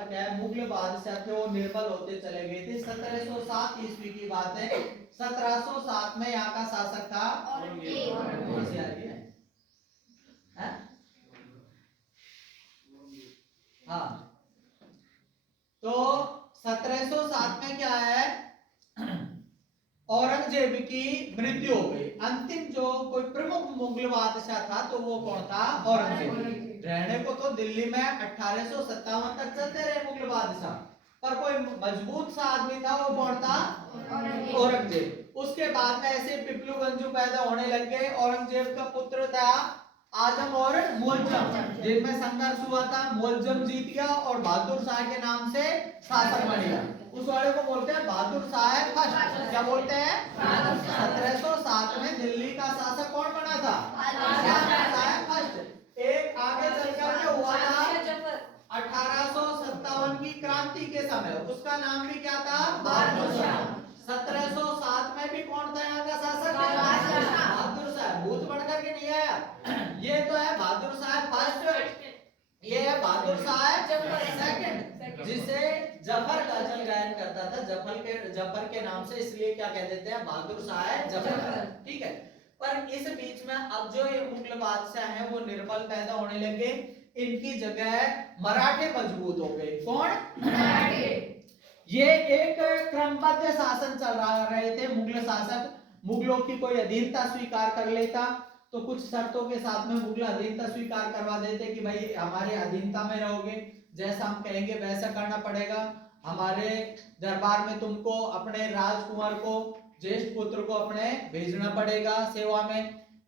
पर क्या है, मुगल बादशाह थे वो निर्बल होते चले गए थे। 1707 ईस्वी की बात है। 1707 में यहाँ का शासक था औरंगजेब। हाँ, तो 1707 में क्या है, औरंगजेब की मृत्यु हो गई। अंतिम जो कोई प्रमुख मुगल बादशाह था तो वो कौन था, औरंगजेब। रहने को तो दिल्ली में 1857 तक चलते रहे मुगल बादशाह, पर कोई मजबूत सा आदमी था, वो कौन था, औरंगजेब। उसके बाद में ऐसे पिपलू गंजू पैदा होने लग गए। औरंगजेब का पुत्र था आजम और मुअज्जम, जिनमें संघर्ष हुआ था। मुअज्जम जीत गया और बहादुर शाह के नाम से शासक बन गया। उस वाले को बोलते हैं बहादुर शाह फर्स्ट। क्या बोलते हैं, 1707 में दिल्ली का शासक कौन बना था, बहादुर शाह फर्स्ट। एक आगे चल करके हुआ था 1857 की क्रांति के समय, उसका नाम भी क्या था, बहादुर शाह। 1707 में भी कौन था यहाँ का शासक, बहादुर शाह। भूत बढ़कर के नहीं आया। ये तो है बहादुर शाह फर्स्ट, ये है बहादुर शाह सेकंड, जिसे जफर गजल गायन करता था, जफर के नाम से, इसलिए क्या कह देते हैं, बहादुर शाह जफर। ठीक है। पर इस बीच में अब जो ये मुगल बादशाह हैं वो निर्बल पैदा होने लगे। इनकी जगह मराठे मजबूत हो गए। कौन, मराठे। ये एक क्रमबद्ध शासन चल रहे थे। मुगल शासक मुगलों की कोई अधीनता स्वीकार कर लेता तो कुछ शर्तों के साथ में मुगल अधीनता स्वीकार करवा देते कि भाई हमारे अधीनता में रहोगे, जैसा हम कहेंगे वैसा करना पड़ेगा। हमारे दरबार में तुमको अपने राजकुमार को, ज्येष्ठ पुत्र को अपने भेजना पड़ेगा सेवा में।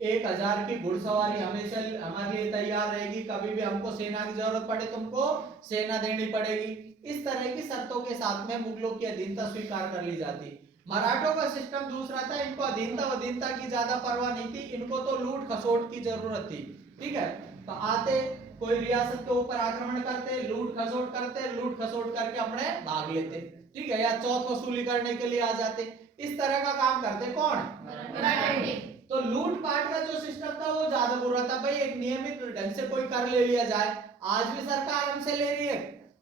1000 की घुड़सवारी हमेशा हमारे लिए तैयार रहेगी, कभी भी हमको सेना की जरूरत पड़े तुमको सेना देनी पड़ेगी। इस तरह की शर्तों के साथ में मुगलों की अधीनता स्वीकार कर ली जाती। मराठों का सिस्टम दूसरा था। इनको अधीनता की ज्यादा परवाह नहीं थी, इनको तो लूट खसोट की जरूरत थी। ठीक है, तो आते कोई रियासत के ऊपर आक्रमण करते, लूट खसोट करते, लूट खसोट करके अपने भाग लेते। ठीक है, या चौथ वसूली करने के लिए आ जाते। इस तरह का काम करते कौन, मराठे। तो लूटपाट का जो सिस्टम था वो ज्यादा बुरा था। भाई एक नियमित ढंग से कोई कर ले लिया जाए। आज भी सरकार हमसे ले रही है,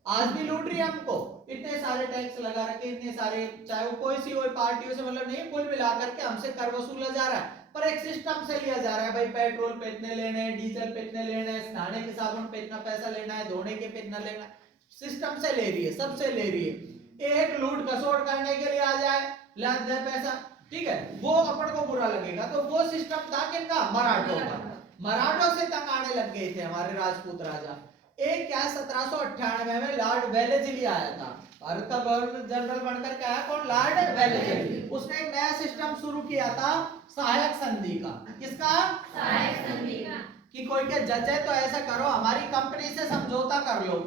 आज भी लूट रही है हमको। इतने सारे टैक्स लगा रखे, इतने सारे, चाहे वो कोई सी पार्टियों से मतलब नहीं, कुल मिलाकर के हमसे कर वसूला जा रहा है। पर एक सिस्टम से लिया जा रहा है। भाई पेट्रोल पे इतने लेने हैं, डीजल पे इतने लेने हैं, नहाने के साबुन पे इतना पैसा लेना है, धोने के पे इतना लेना है। सिस्टम से ले रही है, सबसे ले रही है। एक लूट खसोट करने के लिए आ जाए, ला दे पैसा, ठीक है, वो अपन को बुरा लगेगा। तो वो सिस्टम था किनका, मराठों का। मराठों से तंग आने लग गए थे हमारे राजपूत राजा। एक क्या 1798 में लॉर्ड वेलेस्ली आया था, भारत का गवर्नर जनरल बनकर के आया। कौन, लॉर्ड वेलेस्ली। उसने एक नया सिस्टम शुरू किया था सहायक संधि का। किसका, सहायक संधि का। कि कोई के जज है तो ऐसा करो, हमारी कंपनी से समझौता कर लो।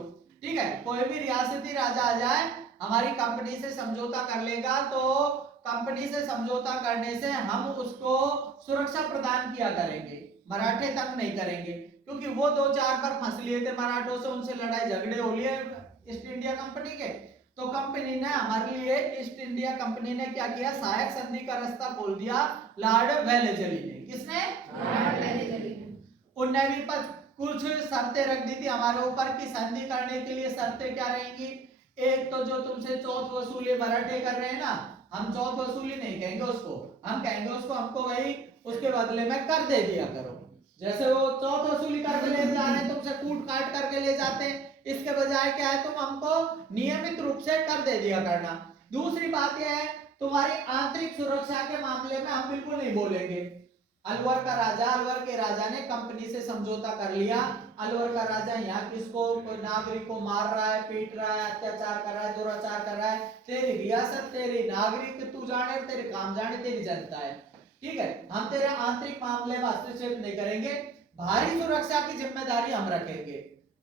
ठीक है, कोई भी रियासती राजा आ जाए, हमारी कंपनी से समझौता कर लेगा, तो कंपनी से समझौता करने से हम उसको सुरक्षा प्रदान किया करेंगे, मराठे तंग नहीं करेंगे। क्योंकि वो 2-4 बार फंस लिए थे मराठों से, उनसे लड़ाई झगड़े हो लिए ईस्ट इंडिया कंपनी के। तो कंपनी ने हमारे लिए, ईस्ट इंडिया कंपनी ने क्या किया, सहायक संधि का रास्ता खोल दिया लॉर्ड वेलेस्ली ने। किसने, लॉर्ड वेलेस्ली ने। उन्होंने भी पर कुछ शर्तें रख दी थी हमारे ऊपर कि संधि करने के लिए शर्तें क्या रहेंगी। एक तो जो तुमसे चौथ वसूली मराठे कर रहे हैं ना, हम चौथ वसूली नहीं कहेंगे उसको, हम कहेंगे उसको हमको भाई उसके बदले में कर दे दिया करो। जैसे वो चौथ वसूली करके ले जा रहे हैं, तुमसे कूट काट करके ले जाते हैं, इसके बजाय क्या है, तुम हमको नियमित रूप से कर दे दिया करना। दूसरी बात यह है, तुम्हारी आंतरिक सुरक्षा के मामले में हम बिल्कुल नहीं बोलेंगे। अलवर का राजा, अलवर के राजा ने कंपनी से समझौता कर लिया। अलवर का राजा यहाँ किसको, कोई नागरिक को मार रहा है, पीट रहा है, अत्याचार कर रहा है, दुराचार कर रहा है, तेरी रियासत, तेरी नागरिक तू जाने, तेरे काम जाने, तेरी जनता है। ठीक है, हम तेरे आंतरिक मामले में हस्तक्षेप नहीं करेंगे, भारी सुरक्षा की जिम्मेदारी हम रखेंगे।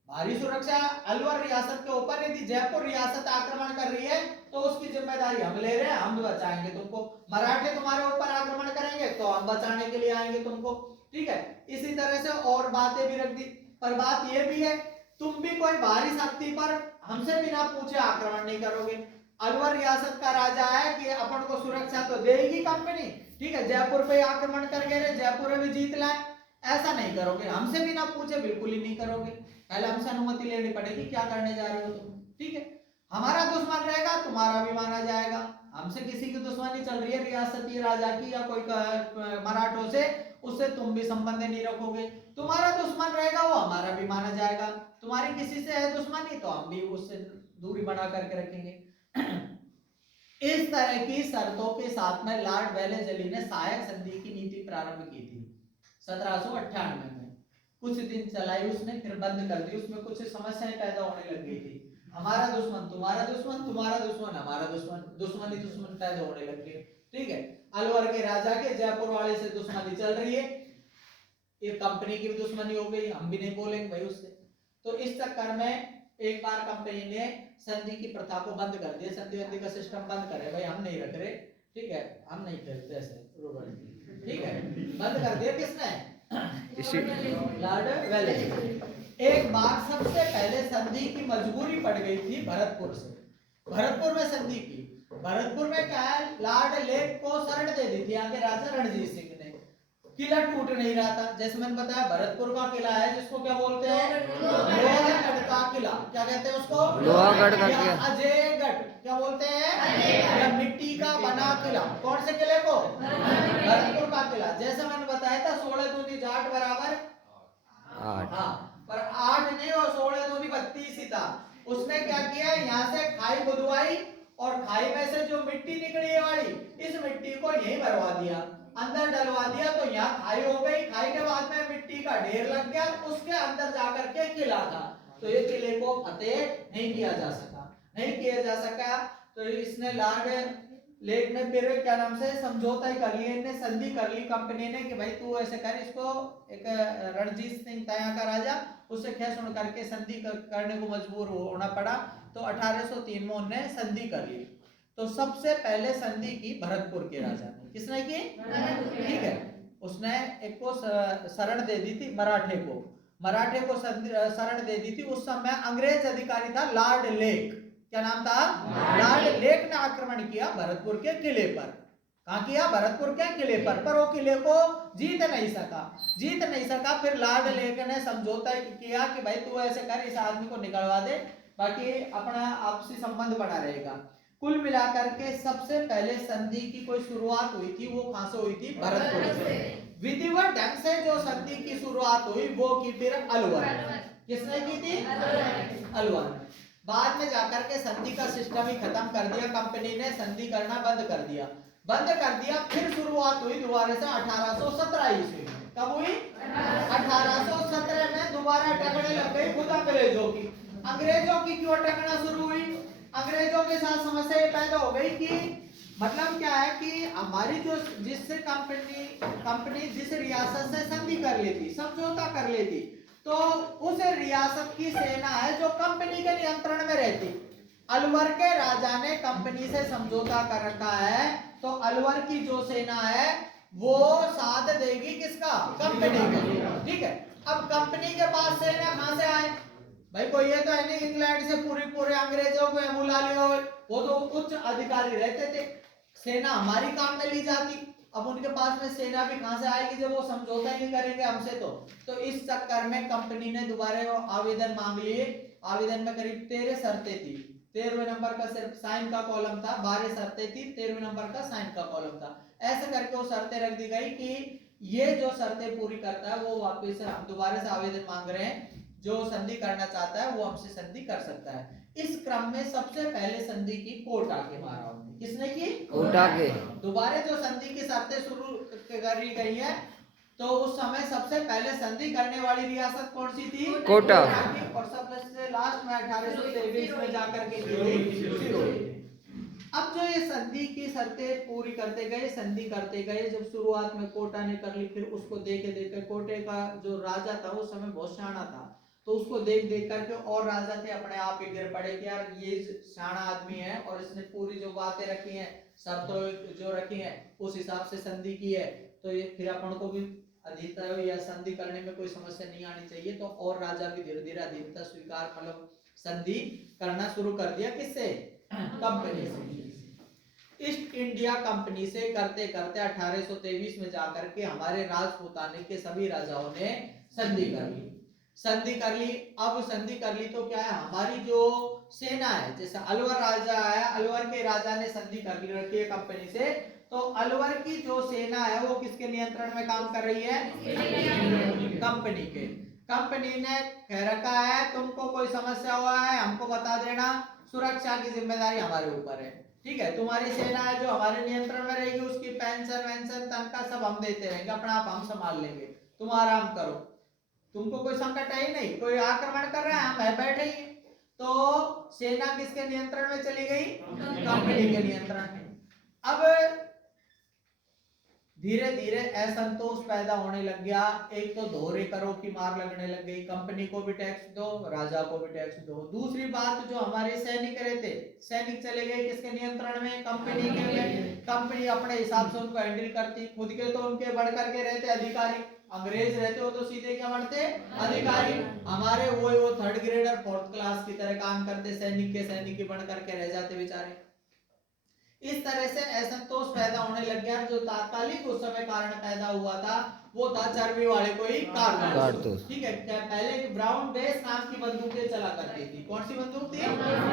भारी सुरक्षा अलवर रियासत के ऊपर, यदि जयपुर रियासत आक्रमण कर रही है तो उसकी जिम्मेदारी हम ले रहे हैं, हम बचाएंगे तुमको। मराठे तुम्हारे ऊपर आक्रमण करेंगे तो हम बचाने के लिए आएंगे तुमको। ठीक है, इसी तरह से और बातें भी रख दी। पर बात यह भी है, तुम भी कोई बाहरी शक्ति पर हमसे बिना पूछे आक्रमण नहीं करोगे। अलवर रियासत का राजा है कि अपन को सुरक्षा तो देगी कंपनी, ठीक है, जयपुर पे आक्रमण कर गए, जयपुर में भी जीत लाए, ऐसा नहीं करोगे, हमसे बिना पूछे बिल्कुल ही नहीं करोगे। पहले हमसे अनुमति लेनी पड़ेगी क्या करने जा रहे हो तुम। ठीक है, हमारा दुश्मन रहेगा तुम्हारा भी माना जाएगा। हमसे किसी की दुश्मनी चल रही है रियासती राजा की या कोई मराठों से, उससे तुम भी संबंध नहीं रखोगे। तुम्हारा दुश्मन रहेगा वो हमारा भी माना जाएगा। तुम्हारी किसी से है दुश्मनी तो हम भी उससे दूरी बना करके रखेंगे। इस तरह की शर्तों के साथ में लॉर्ड वेलेस्ली ने सहायक संधि की नीति प्रारंभ की थी 1798 में। कुछ दिन चलाई उसने, फिर बंद कर दी। उसमें कुछ समस्याएं पैदा होने लग गई थी। हमारा दुश्मन तुम्हारा दुश्मन, तुम्हारा दुश्मन हमारा दुश्मन, दुश्मनी दुश्मन पैदा होने लग गए। ठीक है, अलवर के राजा के जयपुर वाले से दुश्मनी चल रही है, ये कंपनी की भी दुश्मनी हो गई, हम भी नहीं बोलेंगे भाई उससे। तो इस चक्कर में एक बार कंपनी ने संधि की प्रथा को बंद कर दिया, संधि का सिस्टम बंद करे, भाई हम नहीं रख रहे, ठीक है, हम नहीं करते ऐसे, ठीक है, बंद कर दिया। किसने? Lord Wellesley. एक बार सबसे पहले संधि की मजबूरी पड़ गई थी भरतपुर से, भरतपुर में संधि की। भरतपुर में क्या है, लॉर्ड लेक को शरण दे दी थी आगे राजा रणजीत सिंह ने। किला टूट नहीं रहा था, जैसे मैंने बताया भरतपुर का किला है जिसको क्या बोलते हैं, लोहागढ़ का किला। क्या कहते हैं उसको? लोहागढ़ का किला। अजयगढ़ क्या बोलते हैं? या मिट्टी का बना किला। कौन से किले को? भरतपुर का किला। जैसे मैंने बताया था 16 दूनी 8 बराबर 8। हाँ, पर 8 नहीं और 16 दूनी 32 ही था। उसने क्या किया, यहाँ से खाई बुदवाई और खाई में से जो मिट्टी निकली है वाली, इस मिट्टी को यहीं भरवा दिया, अंदर डलवा दिया, तो यहाँ खाई हो गई। खाई के बाद में मिट्टी का ढेर लग गया, उसके अंदर जाकर के किला था। तो ये किले को फतेह नहीं किया जा सका, नहीं किया जा सका। तो इसने लॉर्ड लेक ने फिर क्या नाम से समझौता ही कर लिया, इन्हें संधि कर ली कंपनी ने कि भाई तू ऐसे कर, इसको एक रणजीत सिंह था यहाँ का राजा, उससे खैर सुन करके संधि करने को मजबूर होना पड़ा। तो 1803 में उन्होंने संधि कर ली। तो सबसे पहले संधि की भरतपुर के राजा ने। किसने की? ठीक है, उसने एक को शरण दे दी थी मराठे को, मराठे को शरण दे दी थी। उस समय अंग्रेज अधिकारी था लॉर्ड लेक। क्या नाम था? लॉर्ड लेक ने आक्रमण किया भरतपुर के किले पर। कहां किया? भरतपुर के किले पर वो किले को जीत नहीं सका। फिर लॉर्ड लेक ने समझौता किया कि भाई तू ऐसे कर, इस आदमी को निकलवा दे, बाकी अपना आपसी संबंध बना रहेगा। कुल मिलाकर के सबसे पहले संधि की कोई शुरुआत हुई थी, वो कहां से हुई थी? भरतपुर से। विधिवत ढंग से जो संधि की शुरुआत हुई वो की फिर अलवर। किसने की थी? अलवर। बाद में जाकर के संधि का सिस्टम ही खत्म कर दिया, कंपनी ने संधि करना बंद कर दिया। फिर शुरुआत हुई दोबारा से 1817 ईस्वी में। कब हुई? 1817 में दोबारा टकराने लग गई खुद अंग्रेजों की। अंग्रेजों की क्यों टकराना शुरू हुई? अंग्रेजों के साथ समस्या ये पैदा हो गई कि मतलब क्या है कि हमारी जो जिससे कंपनी जिस रियासत से संधि कर लेती, समझौता कर लेती, तो उस रियासत की सेना है जो कंपनी के नियंत्रण में रहती। अलवर के राजा ने कंपनी से समझौता कर रखा है, तो अलवर की जो सेना है वो साथ देगी किसका? कंपनी का। ठीक है, अब कंपनी के पास सेना कहां से आए भाई? कोई ये तो है नहीं इंग्लैंड से पूरे अंग्रेजों को बुला लिया हो, वो तो उच्च अधिकारी रहते थे, सेना हमारी काम में ली जाती। अब उनके पास में सेना भी कहां से आएगी जब वो समझौता ही नहीं करेंगे हमसे। तो इस चक्कर में कंपनी ने दोबारा आवेदन मांग लिए। आवेदन में करीब 13 शर्तें थी। 13वें नंबर का सिर्फ साइन का कॉलम था, 12 शर्तें थी, 13वें नंबर का साइन का कॉलम था। ऐसे करके वो शर्तें रख दी गई कि ये जो शर्तें पूरी करता है वो वापस हम दोबारा से आवेदन मांग रहे हैं, जो संधि करना चाहता है वो हमसे संधि कर सकता है। इस क्रम में सबसे पहले संधि की कोर्ट आके मारा उन्होंने। किसने की? कोर्ट आके। दोबारा जो संधि की शर्तें शुरू करी गई है, तो उस समय सबसे पहले संधि करने वाली रियासत कौन सी थी? कोटा। और सबसे लास्ट में 1823 में जाकर के सिरोही। अब जो ये संधि की शर्तें पूरी करते गए, संधि करते गए, जब शुरुआत में कोटा ने कर ली, फिर उसको देखे कोटे का जो राजा था उस समय बहुत शाना था, तो उसको देख करके और राजा थे अपने आप ही गिर पड़े कि यार ये शाना आदमी है और इसने पूरी जो बातें रखी हैं, शर्तें जो रखी हैं उस हिसाब से संधि की है, तो ये फिर अपन को भी अधिकता या संधि करने में कोई समस्या नहीं आनी चाहिए। तो और राजा भी धीरे धीरे अधिकता स्वीकार मतलब संधि करना शुरू कर दिया। किससे? कंपनी से। ईस्ट इंडिया कंपनी से करते करते 1823 में जाकर के हमारे राजपूताने के सभी राजाओं ने संधि कर ली। अब संधि कर ली तो क्या है, हमारी जो सेना है, जैसे अलवर राजा है, अलवर के राजा ने संधि कर रखी है कंपनी से, तो अलवर की जो सेना है वो किसके नियंत्रण में काम कर रही है? कंपनी के। कंपनी ने कह रखा है तुमको कोई समस्या हुआ है हमको बता देना, सुरक्षा की जिम्मेदारी हमारे ऊपर है, ठीक है। तुम्हारी सेना है जो हमारे नियंत्रण में रहेगी, उसकी पेंशन वेंशन तनख्वाह सब हम देते रहेंगे, अपना आप हम संभाल लेंगे, तुम आराम करो, तुमको कोई संकट है ही नहीं, कोई आक्रमण कर रहा है हम बैठे ही। तो सेना किसके नियंत्रण में चली गई? कंपनी के नियंत्रण में। अब धीरे धीरे असंतोष पैदा होने लग गया, एक तो दोहरे करों की मार लगने लग गई, कंपनी को भी टैक्स दो, राजा को भी टैक्स दो। दूसरी बात, जो हमारे सैनिक रहते, सैनिक चले गए किसके नियंत्रण में? कंपनी के में। कंपनी अपने हिसाब से उनको हैंडल करती, खुद के तो उनके बढ़ करके रहते अधिकारी, अंग्रेज रहते हो तो सीधे क्या बनते? अधिकारी। हमारे वो थर्ड ग्रेडर फोर्थ क्लास की तरह काम करते, सैनिक के सैनिक बन करके रह जाते बेचारे। इस तरह से असंतोष पैदा होने लग गया। जो तात्कालिक उस समय कारण पैदा हुआ था वो था चर्बी वाले कोई कारतूस, ठीक है। पहले ब्राउन बेस नाम की बंदूकें चला करती थी। कौन सी बंदूक थी?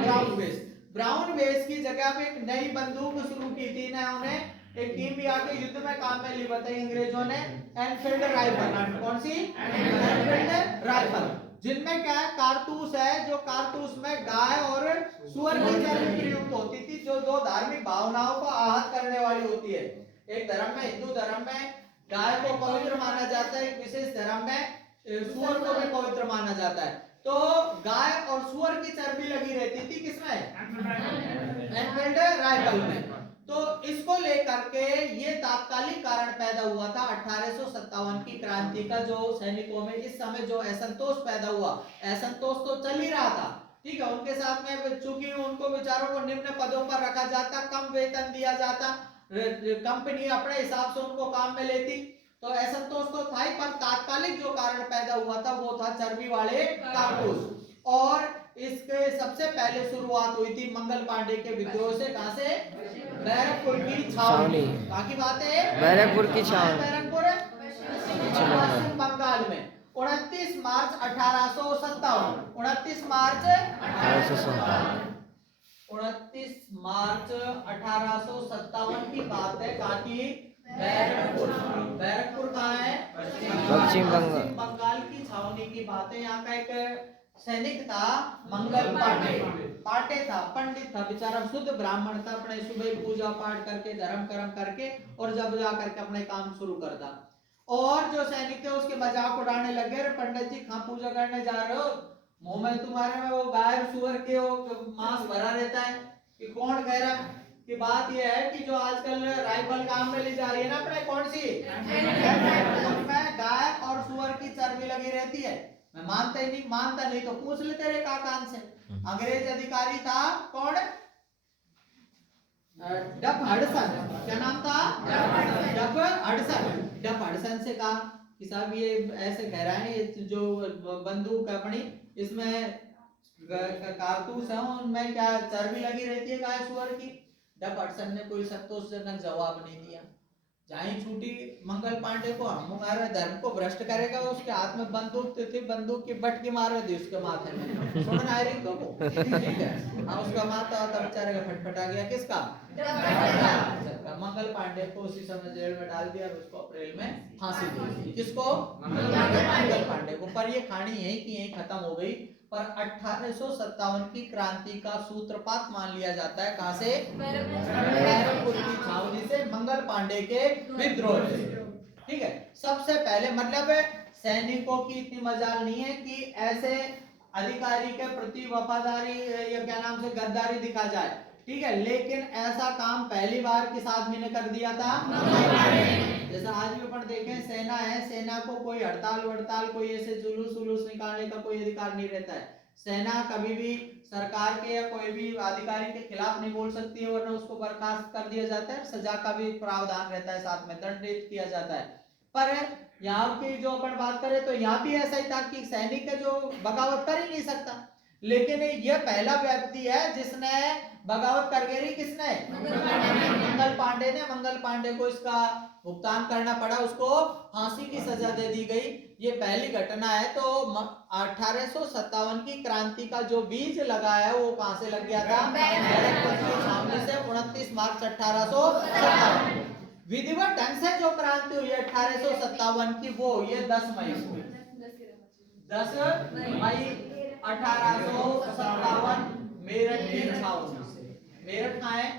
Brown base. ब्राउन बेस की जगह पे एक नई बंदूक शुरू की थी ना, उन्हें एक कीमिया के युद्ध में काम में ली बताई अंग्रेजों ने, एनफील्ड राइफल। कौन सी? एनफील्ड राइफल, जिनमें क्या है, कारतूस है, जो कारतूस में गाय और सुअर की चर्बी प्रयुक्त होती थी, जो दो धार्मिक भावनाओं को आहत करने वाली होती है। एक धर्म में, हिंदू धर्म में गाय को पवित्र माना जाता है, एक विशेष धर्म में सुअर को भी पवित्र माना जाता है। तो गाय और सुअर की चर्बी लगी रहती थी किसमें? एनफील्ड राइफल में। तो इसको लेकर के ये तात्कालिक कारण पैदा हुआ था 1857 की क्रांति का, जो सैनिकों में इस समय जो असंतोष पैदा हुआ, असंतोष तो चल ही रहा था, ठीक है। उनके साथ में चूंकि उनको बेचारों को निम्न पदों पर रखा जाता, कम वेतन दिया जाता, कंपनी अपने हिसाब से उनको काम में लेती, तो असंतोष तो था ही, पर तात्कालिक जो कारण पैदा हुआ था वो था चर्बी वाले कारतूस। और इसके सबसे पहले शुरुआत हुई थी मंगल पांडे के विद्रोह से। कहां से? बैरकपुर की छावनी। बाकी बात है बैरकपुर की छावनी, बैरकपुर पश्चिम बंगाल में 29 मार्च 1857। 29 मार्च 1857 की बात है। कहाँ की? बैरकपुर। बैरकपुर कहाँ है? पश्चिम बंगाल की छावनी की बात है। यहाँ का एक सैनिक था मंगल पांडे, पांडे था, पंडित था बेचारा, शुद्ध ब्राह्मण था, अपने सुबह पूजा पाठ करके धर्म कर्म करके और जब जा करके अपने काम शुरू करता। और जो सैनिक थे उसके मजाक उड़ाने लगे, अरे पंडित जी कहाँ पूजा करने जा रहे हो, मुंह में तुम्हारे में वो गाय सुअर के वो मांस भरा रहता है, कि कौन कह रहा कि बात यह है कि जो आजकल राइफल काम में ली जा रही है ना अपने, कौन सी? उसमें गाय और सुअर की चर्बी लगी रहती है। मैं मानता ही नहीं, मानता नहीं तो पूछ ले तेरे काकान से। अंग्रेज अधिकारी था कौन? डफ हडसन। क्या नाम था? डफ हडसन। डफ हडसन से कहा कि साहब ये ऐसे कह रहा है, ये जो बंदूक अपनी इसमें कारतूस है उनमें क्या चर्बी लगी रहती है गाय सुअर की? डफ हडसन ने कोई संतोषजनक जवाब नहीं दिया। जाई छूटी मंगल पांडे को, हमारे धर्म को भ्रष्ट करेगा, उसके हाथ में बंदूक थी, बंदूक की बटकी मार दी उसके माथे में, सुनना आ रही तो ठीक है। हाँ, उसका माथा बेचारे का फटफटा गया। किसका? मंगल पांडे को उसी समय जेल में डाल दिया और उसको अप्रैल में फांसी दी थी। किसको? मंगल पांडे को। पर ये कहानी यही की यही खत्म हो गई। पर 1857 की क्रांति का सूत्रपात मान लिया जाता है कहां से? बैरकपुर की छावनी से, मंगल पांडे के विद्रोह से, ठीक है। सबसे पहले मतलब सैनिकों की इतनी मजाल नहीं है कि ऐसे अधिकारी के प्रति वफादारी या क्या नाम से गद्दारी दिखा जाए, ठीक है, लेकिन ऐसा काम पहली बार किस आदमी ने कर दिया था? जैसा आज भी अपन देखें, सेना है, सेना को कोई हड़ताल वड़ताल, कोई ऐसे जुलूस उलूस निकालने का कोई अधिकार नहीं रहता है। सेना कभी भी सरकार के या कोई भी अधिकारी के खिलाफ नहीं बोल सकती है, वरना उसको बर्खास्त कर दिया जाता है, सजा का भी प्रावधान रहता है, साथ में दंडित किया जाता है। पर यहाँ की जो अपन बात करें तो यहाँ भी ऐसा ही था कि सैनिक जो बगावत कर ही नहीं सकता, लेकिन यह पहला व्यक्ति है जिसने बगावत कर गई। किसने? मंगल पांडे ने। मंगल पांडे को इसका भुगतान करना पड़ा, उसको फांसी की सजा दे दी गई। ये पहली घटना है। तो 1857 की क्रांति का जो बीज लगा है वो कहां से लग गया था? बैरकपुर की छावनी से 29 मार्च 1857। विधिवत ढंग से जो क्रांति हुई 1857 की वो हुई है 10 मई को। 10 मई 1857 मेरठ की छावनी से। मेरठ कहाँ है?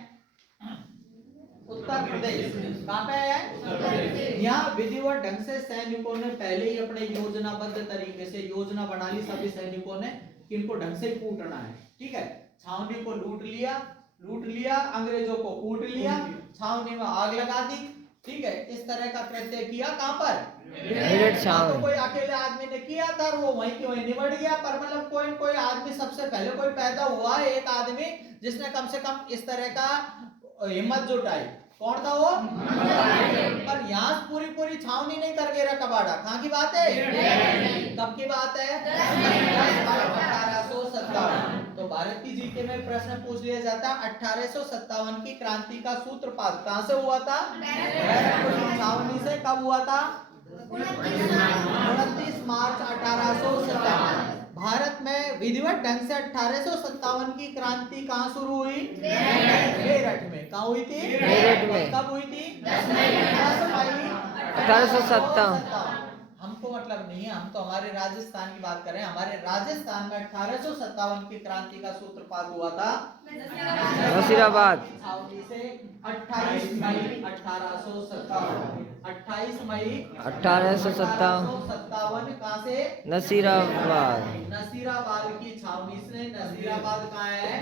उत्तर प्रदेश। कहाँ पे है? यहाँ विधिवत ढंग से सैनिकों ने पहले ही अपने योजनाबद्ध तरीके से योजना बना ली सभी सैनिकों ने कि इनको ढंग से कूटना है। ठीक है, छावनी को लूट लिया, अंग्रेजों को कूट लिया, छावनी में आग लगा दी। ठीक है, इस तरह का कृत्य किया। कहां पर? मेरठ छावनी। तो कोई अकेले आदमी ने किया था, वो वहीं के वहीं निबट गया। पर मतलब कोई आदमी सबसे पहले कोई पैदा हुआ, एक आदमी जिसने कम से कम इस तरह का हिम्मत जुटाई। कौन था वो? पर यहाँ पूरी छावनी नहीं करके रखा कबाड़ा। कहाँ की बात है? कब की बात है? 1857। तो भारत की जीके में प्रश्न पूछ लिया जाता है 1857 की क्रांति का सूत्रपात कहां से हुआ था? बैरकपुर की छावनी से। कब हुआ था? 29 मार्च 1857। भारत में विधिवत ढंग से 1857 की क्रांति कहां शुरू हुई? मेरठ में। कहां हुई थी? मेरठ में। कब हुई थी? 10 मई 1857। हमको मतलब नहीं है, हम तो हमारे राजस्थान की बात कर रहे हैं। हमारे राजस्थान में 1857 की क्रांति का सूत्रपात हुआ था नसीराबाद छावनी से 28 मई 1857। 28 मई 1857 कहां से? नसीराबाद की छावनी से। नसीराबाद कहाँ है?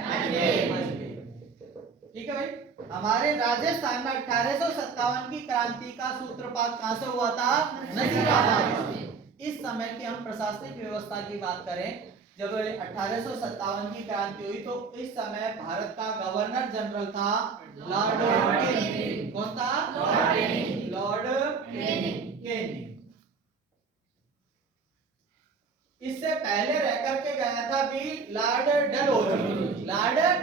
ठीक है भाई, हमारे राजस्थान में 1857 की क्रांति का सूत्रपात कहां से हुआ था? नसीराबाद। इस समय की हम प्रशासनिक व्यवस्था की बात करें, जब 1857 की क्रांति हुई तो इस समय भारत का गवर्नर जनरल था लॉर्ड कैनिंग। कौन था? Lord Canning. इससे पहले रह करके गया था भी लॉर्ड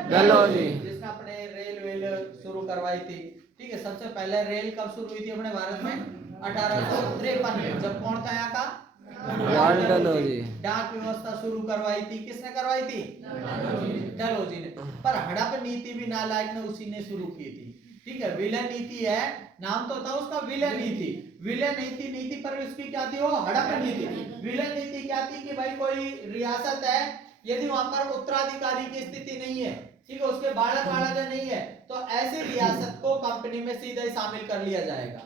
डलहौजी, जिसने अपने रेल शुरू करवाई थी। ठीक है, सबसे पहले रेल कब शुरू हुई थी अपने भारत में? 1853 में। जब कौन था यहाँ का? लॉर्ड डलहौजी। डाक व्यवस्था शुरू करवाई थी। किसने करवाई थी? डलहौजी ने। पर हड़प नीति भी नालायक ने उसी ने शुरू की थी। ठीक है, विलय नीति है, नाम तो था उसका विलय नीति। विलय नीति पर उसकी क्या थी? वो हड़प नीति। विलय नीति क्या थी कि भाई कोई रियासत है, यदि वहां पर उत्तराधिकारी की स्थिति नहीं है, ठीक है, उसके बालक नहीं है, तो ऐसी रियासत को कंपनी में सीधे शामिल कर लिया जाएगा।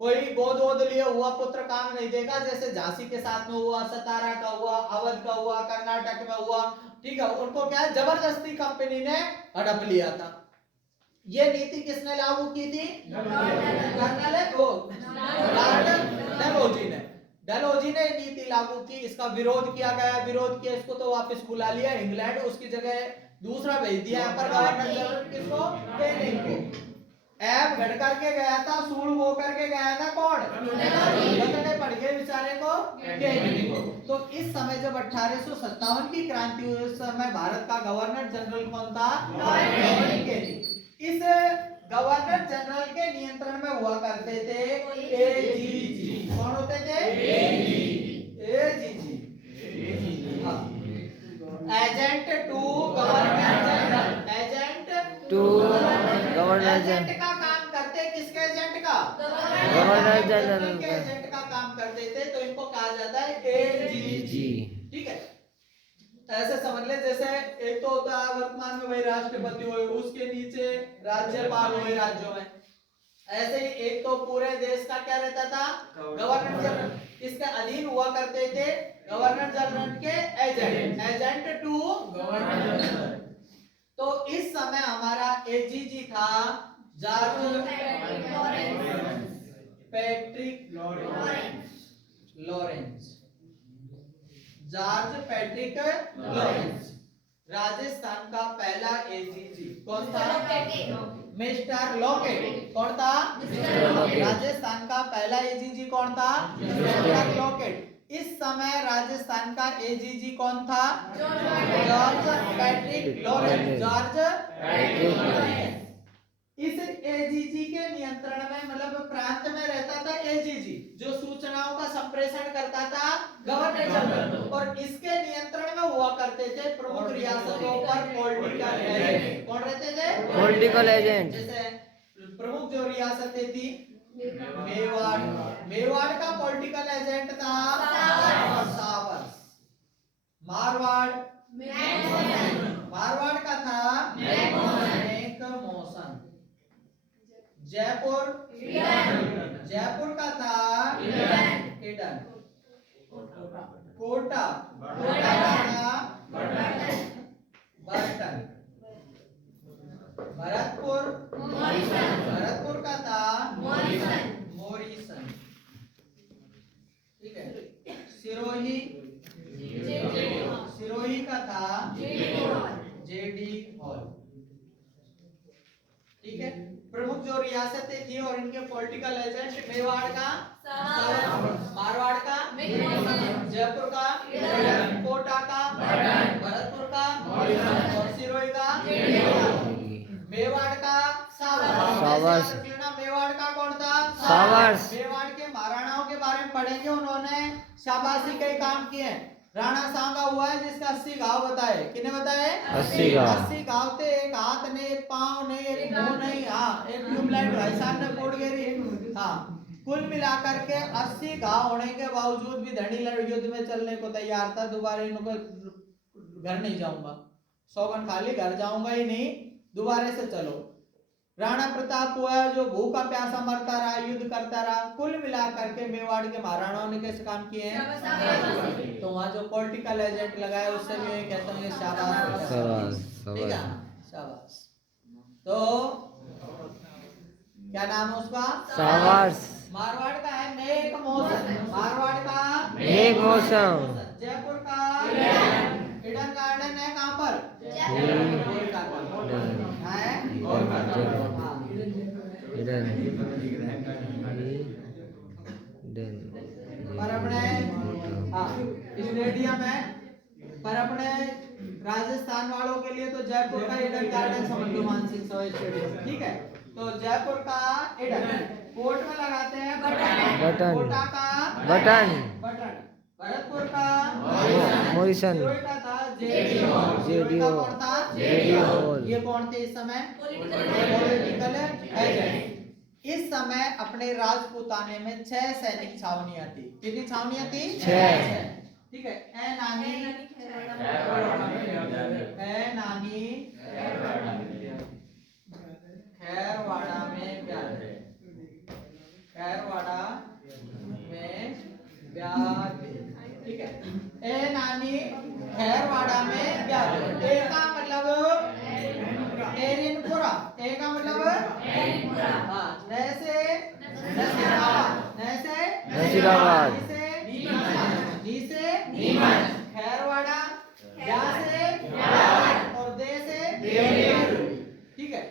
कोई गोद लिए हुआ पुत्र काम नहीं देगा, जैसे झांसी के साथ में हुआ, सतारा का हुआ, अवध का हुआ, कर्नाटक में हुआ। ठीक है, उनको क्या जबरदस्ती कंपनी ने हड़प लिया था। ये नीति किसने लागू की थी? डलहौजी ने नीति लागू की। इसका विरोध किया गया, विरोध किया, इसको तो वापस बुला लिया इंग्लैंड, उसकी जगह दूसरा भेज दिया यहाँ पर गवर्नर जनरल। किसको? कैनिंग को। ऐप घड़ करके गया था, सूड़ वो करके गया था कौन? लगने पड़ गए बेचारे को कैनिंग को। तो इस समय जब 1857 की क्रांति हुई, उस समय भारत का गवर्नर जनरल कौन था? Lord Canning. इस गवर्नर जनरल के नियंत्रण में हुआ करते थे एजीजी। कौन होते थे? AGG, agent to governor general. Agent to governor general का काम करते, किसके एजेंट का? गवर्नर जनरल के एजेंट का काम करते थे, तो इनको कहा जाता है एजीजी। ठीक है, ऐसे समझ ले, जैसे एक तो होता है वर्तमान में वही राष्ट्रपति हुए, उसके नीचे राज्यपाल हुए राज्यों में। ऐसे ही एक तो पूरे देश का क्या रहता था? Governor general. इसके अधीन हुआ करते थे गवर्नर जनरल के एजेंट टू गवर्नर जनरल। तो इस समय हमारा एजीजी था George Patrick Lawrence. George Patrick Lawrence Rajasthan का पहला एजीजी। कौन था? Mister locket. कौन था? राजस्थान का पहला एजीजी कौन था? Mister locket. इस समय राजस्थान का एजीजी कौन था? George Patrick Lawrence. George Patrick Lawrence. इस एजीजी के नियंत्रण में, मतलब प्रांत में रहता था एजीजी, जो सूचनाओं का संप्रेषण करता था गवर्नर जनरल, और इसके नियंत्रण में हुआ करते थे प्रमुख रियासतों पर पॉलिटिकल एजेंट। कौन रहते थे? Political agent. जैसे प्रमुख जो रियासतें थी, मेवाड़, मेवाड़ का पॉलिटिकल एजेंट था सावर। मारवाड़, मारवाड़ का था मैकमोहन। जयपुर, जयपुर का था ईडन। कोटा, कोटा का था बर्टन। भरतपुर, भरतपुर का था मोरिसन। ठीक है। सिरोही, सिरोही का था जेडी हॉल। ठीक है। प्रमुख जो रियासतें थी और इनके पॉलिटिकल एजेंट, मेवाड़ का मारवाड़ का जयपुर का, कोटा का, भरतपुर का और सिरोही का। मेवाड़ का सावर। मेवाड़ का कौन था? सावर। मेवाड़ के महाराणाओं के बारे में पढ़ेंगे। उन्होंने शाबाशी के काम किए हैं। राणा सांगा हुआ है जिसका 80 घाव बताए। कितने बताए? 80 घाव। 80 घाव थे। एक हाथ नहीं, एक पांव नहीं, एक मुंह नहीं, हाँ एक ट्यूबलाइट भाई साहब ने फोड़ गई। हाँ, कुल मिलाकर के 80 घाव होने के बावजूद भी धनी युद्ध में चलने को तैयार था। दोबारा इनको घर नहीं जाऊंगा, सौगन खाली घर जाऊंगा ही नहीं, दोबारा से चलो। राणा प्रताप हुआ जो भूखा प्यासा मरता रहा, युद्ध करता रहा। कुल मिलाकर के मेवाड़ के महाराणाओं ने कैसे काम किए हैं? तो वहाँ जो पॉलिटिकल एजेंट लगाए उससे भी मैं कहता हूँ शाबाश, ठीक है, शाबाश। तो क्या नाम है उसका? सावर। मारवाड़ का है मेघ मौसम। मारवाड़ का मेघ मौसम। जयपुर का ईडन गार्डन है। कहाँ पर? पर अपने स्टेडियम है। पर अपने राजस्थान वालों के लिए तो जयपुर का ईडन गार्डन समझ लो, मानसिंह स्टेडियम। ठीक है। तो जयपुर का ईडन, कोट में लगाते हैं बटन, कोटा का बटन, भरतपुर का मोरिसन, जेडी हॉल। ये कौन थे इस समय? Political agent. इस समय अपने राजपूताने में 6 सैनिक छावनियां थी। कितनी छावनियां थी? 6। ठीक है। ए नानी खैरवाड़ा में ब्याज, खैरवाड़ा में ब्याज। ठीक है। ए नानी खैरवाड़ा में ब्याज। ए का मतलब एरिनपुरा। ए का मतलब हाँ, नैसे नसीराबाद, नैसे नसीराबाद, नीसे खैरवाड़ा, ब्या से और दे से। ठीक है।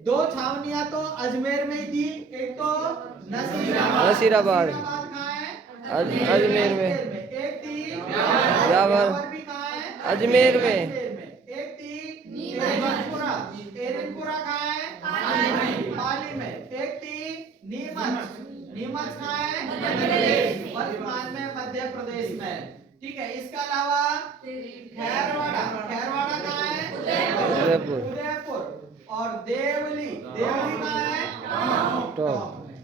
2 छावनियां तो अजमेर में ही थी। एक तो नसीराबाद कहाँ है? अजमेर में। एक थी ब्यावर भी कहाँ है? अजमेर में। एक थी एरनपुरा कहाँ है? पाली में। एक थी नीमच, नीमच कहाँ है? वर्तमान में मध्य प्रदेश में। ठीक है। इसके अलावा खैरवाड़ा, खैरवाड़ा कहाँ है? उदयपुर, उदयपुर। और देवली, देवली कहाँ है? टॉप में।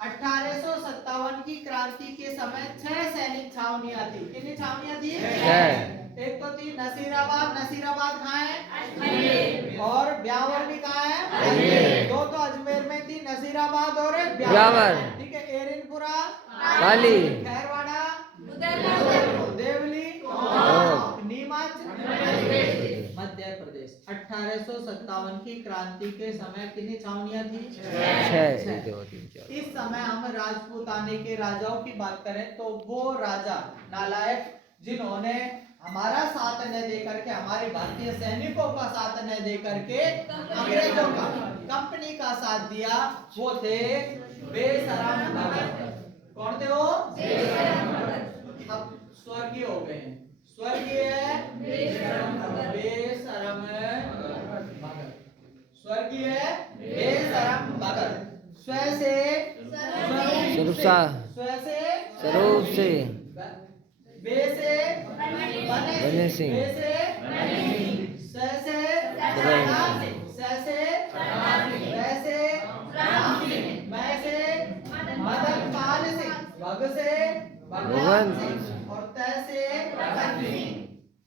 1857 की क्रांति के समय 6 सैनिक छावनियां थी। कितनी छावनियां थी? 6। एक तो थी नसीराबाद, नसीराबाद कहाँ है? और ब्यावर भी कहाँ है? 2 तो अजमेर में थी, नसीराबाद और ब्यावर। ठीक है। एरिनपुरा, पाली, खैरवाड़ा, देवली, नीमच, मध्य प्रदेश। 1857 की क्रांति के समय कितनी छावनियां थी? 6। इस समय हम राजपूताने के राजाओं की बात करें तो वो राजा नालायक जिन्होंने हमारा साथ न दे करके, हमारे भारतीय सैनिकों का साथ न दे करके अंग्रेजों का, कंपनी का साथ दिया, वो थे बेशरम भगत। कौन थे वो? अब स्वर्गीय हो गए हैं। स्वर्गीय बेशरम भगत, स्वर्गीय बेशरम भगत। स्व से स्वरूप सा स्व से स्वरूप से बे से बने सिंह बे से स से सदाम सिंह स से वै से मैं से मदन पाल सिंह भग से भगवान सिंह और तै से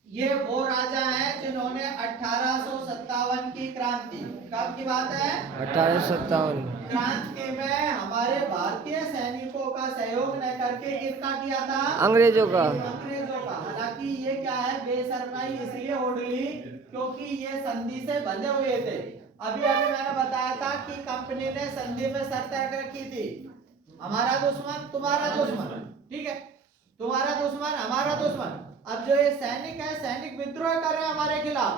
ये वो राजा हैं जिन्होंने 1857 की क्रांति, कब की बात है 1857 क्रांति में हमारे भारतीय सैनिकों का सहयोग न करके किसका किया था अंग्रेजों का अंग्रेजों का। हालांकि ये क्या है बेशर्माई इसलिए उड़ ली क्योंकि ये संधि से बंधे हुए थे। अभी अभी मैंने बताया था कि कंपनी ने संधि में शर्त रखी थी, हमारा दुश्मन तुम्हारा दुश्मन, ठीक है, तुम्हारा दुश्मन हमारा दुश्मन। अब जो ये सैनिक है सैनिक विद्रोह कर रहे हैं हमारे खिलाफ,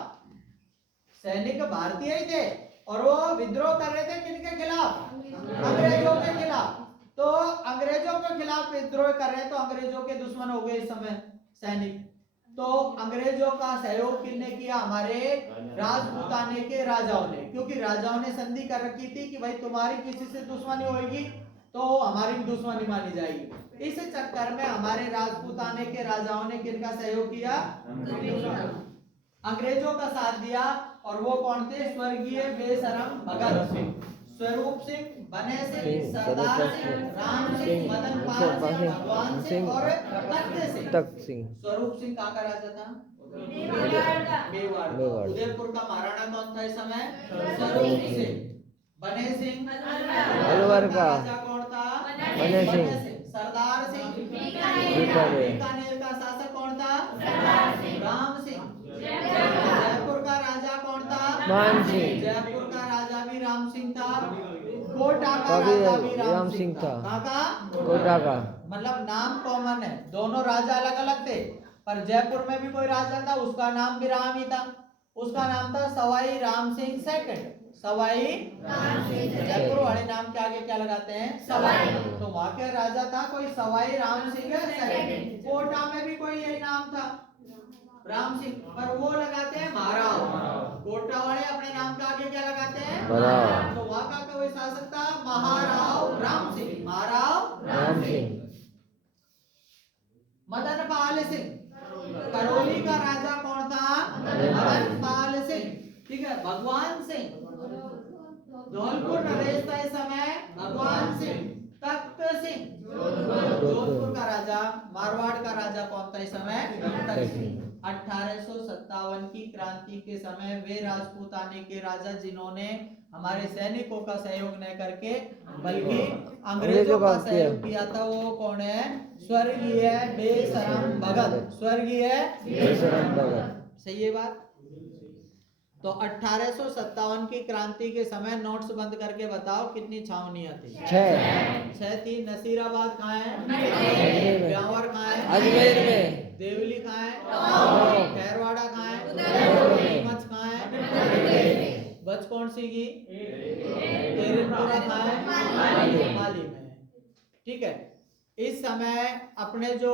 सैनिक भारतीय ही थे और वो विद्रोह कर रहे थे किनके खिलाफ अंग्रेजों के खिलाफ। तो अंग्रेजों के खिलाफ विद्रोह कर रहे हैं तो अंग्रेजों के दुश्मन हो गए इस समय सैनिक। तो अंग्रेजों का सहयोग किसने किया हमारे राजपूताने के राजाओं ने, क्योंकि राजाओं ने संधि कर रखी थी कि भाई तुम्हारी किसी से दुश्मनी होगी तो हमारी भी दुश्मनी मानी जाएगी। इस चक्कर में हमारे राजपूताने के राजाओं ने किसका सहयोग किया अंग्रेजों का साथ दिया। और वो कौन थे स्वर्गीय बेशरम भगत सिंह, स्वरूप सिंह, बने सिंह, सरदार सिंह, राम सिंह, मदन पाल सिंह, भगवान सिंह और तख्त सिंह। स्वरूप सिंह कहाँ का राजा था मेवाड़ का। उदयपुर का महाराणा कौन था इस समय स्वरूप सिंह। बने सिंह अलवर का राजा कौन था बने सिंह। सरदार सिंह बीकानेर बीकानेर का शासक कौन था राम सिंह। जयपुर का राजा कौन था मान सिंह। जयपुर का राजा भी राम सिंह था। कोटा का कभी राजा भी राम सिंह था। कहाँ का कोटा का मतलब नाम कॉमन है, दोनों राजा अलग अलग थे पर जयपुर में भी कोई राजा था उसका नाम भी राम ही था, उसका नाम था सवाई राम सिंह सेकंड। सवाई जयपुर वाले नाम के आगे क्या लगाते हैं सवाई, तो वहां के राजा था कोई सवाई राम सिंह सेकंड। कोटा में भी कोई यही नाम था राम सिंह, पर वो लगाते हैं महाराव। कोटा वाले अपने नाम के आगे क्या लगाते हैं महाराव। तो वहां का कोई शासक था महाराव राम सिंह, महाराव राम सिंह। मदन पाल सिंह, करौली का राजा कौन था मदन पाल सिंह, ठीक है। भगवान सिंह, धौलपुर नरेश था इस समय भगवान सिंह। तख्त सिंह, जोधपुर का राजा, मारवाड़ का राजा कौन था इस समय तख्त सिंह। 1857 की क्रांति के समय वे राजपूताने के राजा जिन्होंने हमारे सैनिकों का सहयोग न करके बल्कि अंग्रेजों का सहयोग किया था वो कौन है स्वर्गीय बेशरम भगत, स्वर्गीय बेशरम भगत। सही है बात। तो 1857 की क्रांति के समय नोट्स बंद करके बताओ कितनी छावनियां थी 6 थी। नसीराबाद कहाँ है ब्यावर कहाँ है अजमेर में। देवली कहाँ है खैरवाड़ा कहाँ है नीमच कहाँ है बच कौन सी की एरनपुरा कहाँ है माली में, ठीक है। इस समय अपने जो